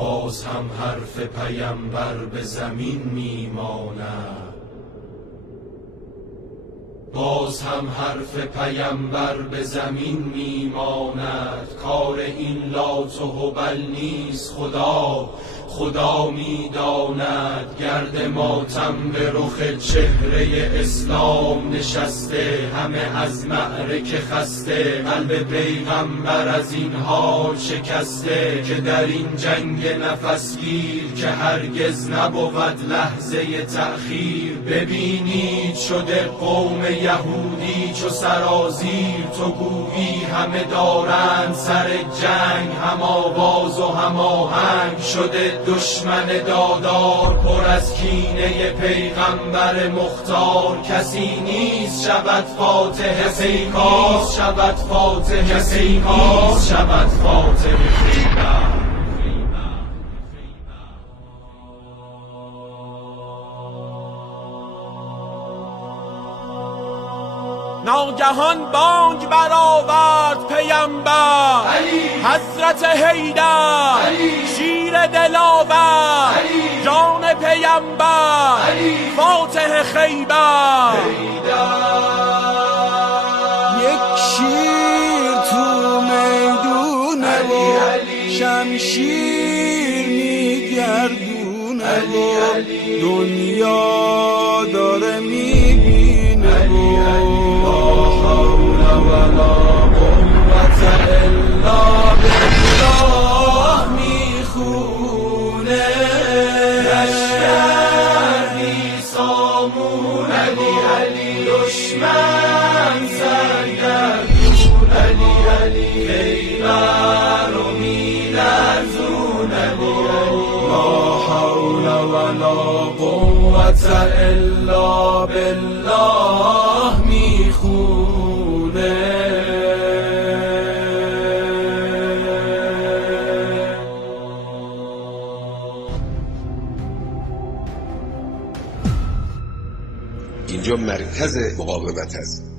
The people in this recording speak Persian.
باز هم حرف پیمبر به زمین میماند. باز هم حرف پیمبر به زمین میماند. کار این لات و هبل نیست، خدا میداند. گرد ماتم به رخ چهره اسلام نشسته، همه از معرکه خسته. قلب پیغمبر از این حال شکسته، که در این جنگ نفسگیر که هرگز نبود لحظه تأخیر. ببینید شده قوم یهودی چو سرازیر، تو گویی همه دارند سر جنگ، هم آواز و هم آهنگ. شده دشمن دادار پر از کینه پیغمبر مختار. کسی نیست شود فاتح پیکار، شود فاتح پیکار، شود فاتح خیبر. ناگهان بانگ برآورد پیمبر، حضرت حیدر شیر دلاور، جان پیمبر فاتح خیبر. یک شیر تو میدونه و شمشیر میگردونه و دنیا داره میبینه و لا حول ولا قوة الا بالله میخونه. لشکر بی سامون دشمن سرگردون. خیبر رو میلرزونه. لا حول ولا قوة الا بالله میخونه. اینجا مرکز مقاومت است.